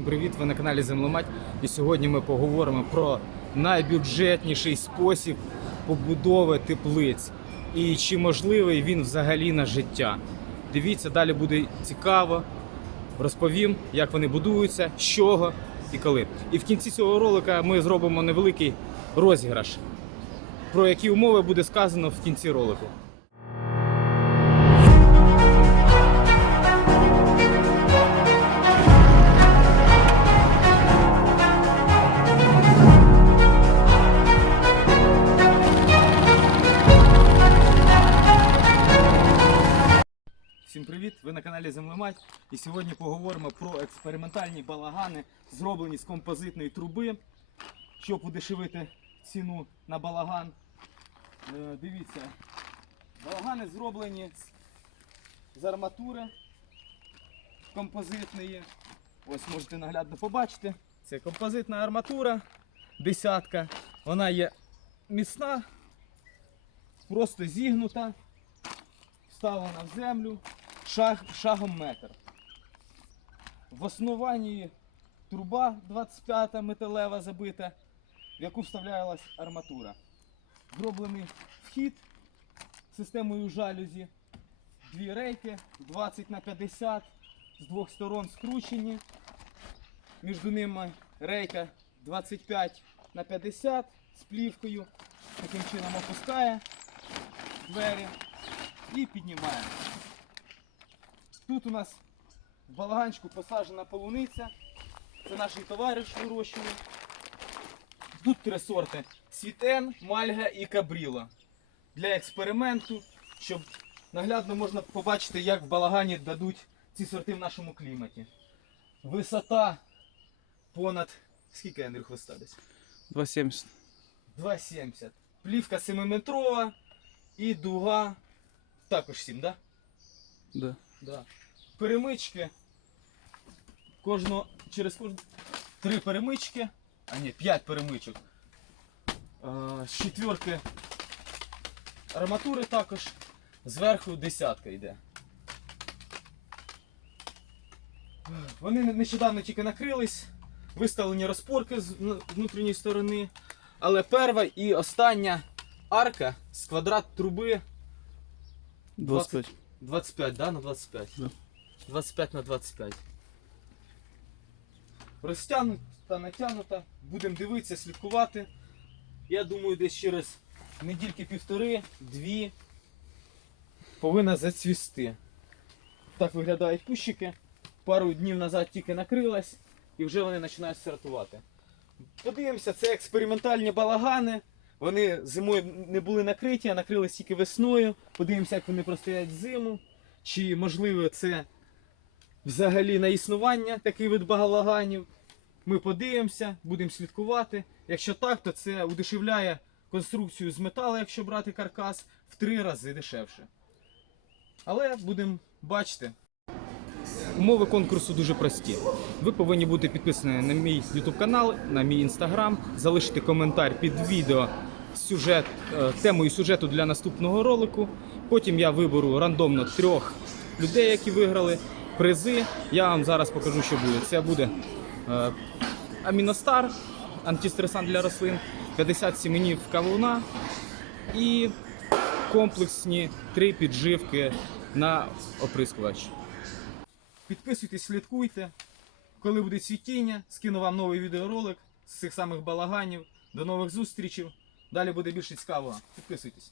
Всім привіт! Ви на каналі Землемать. І сьогодні ми поговоримо про найбюджетніший спосіб побудови теплиць і чи можливий він взагалі на життя. Дивіться, далі буде цікаво. Розповім, як вони будуються, з чого і коли. І в кінці цього ролика ми зробимо невеликий розіграш, про які умови буде сказано в кінці ролику. Каналі Землемать. І сьогодні поговоримо про експериментальні балагани, зроблені з композитної труби, щоб удешевити ціну на балаган. Е, Дивіться, балагани зроблені з- арматури композитної. Ось можете наглядно побачити. Це композитна арматура, десятка. Вона є міцна, просто зігнута вставлена в землю шаг, шагом метр. В основанні труба 25 металева забита, в яку вставлялась арматура. Зроблений вхід системою жалюзі, дві рейки 20 на 50 з двох сторон скручені. Між ними рейка 25 на 50 з плівкою. Таким чином опускає двері і піднімаємо. Тут у нас в балаганчику посаджена полуниця. Це наш товариш вирощує. Тут три сорти: Світен, Мальга і Кабріла. Для експерименту, щоб наглядно можна побачити, як в балагані дадуть ці сорти в нашому кліматі. Висота понад. Скільки Андрюх висота десь? 2,70. 2,70. Плівка 7-метрова і дуга також 7, так? Да? Да. Да. Перемички. Кожно, через кожну три перемички. А ні, п'ять перемичок. З четвірки арматури також. Зверху десятка йде. Вони нещодавно тільки накрились, виставлені розпорки з внутрішньої сторони. Але перша і остання арка з квадрат труби 25. 25, да, на 25? Да. 25 на 25. Розтягнута, натягнута. Будемо дивитися, слідкувати. Я думаю, десь через недільки півтори, дві повинна зацвісти. Так виглядають кущики. Пару днів назад тільки накрилась і вже вони починають стартувати. Подивимося, це експериментальні балагани. Вони зимою не були накриті, а накрились тільки весною. Подивимося, як вони простоять зиму. Чи можливо це взагалі на існування такий вид балаганів. Ми подивимося, будемо слідкувати. Якщо так, то це удешевляє конструкцію з металу, якщо брати каркас, в три рази дешевше. Але будемо бачити. Умови конкурсу дуже прості. Ви повинні бути підписані на мій YouTube канал, на мій інстаграм, залишити коментар під відео сюжет, е, темою сюжету для наступного ролику. Потім я виберу рандомно трьох людей, які виграли призи. Я вам зараз покажу, що буде. Це буде е, Аміностар, антистресант для рослин, 50 сіменів кавуна і комплексні три підживки на оприскувач. Підписуйтесь, слідкуйте. Коли буде цвітіння, скину вам новий відеоролик з цих самих балаганів. До нових зустрічей. Далі буде більше цікавого. Підписуйтесь.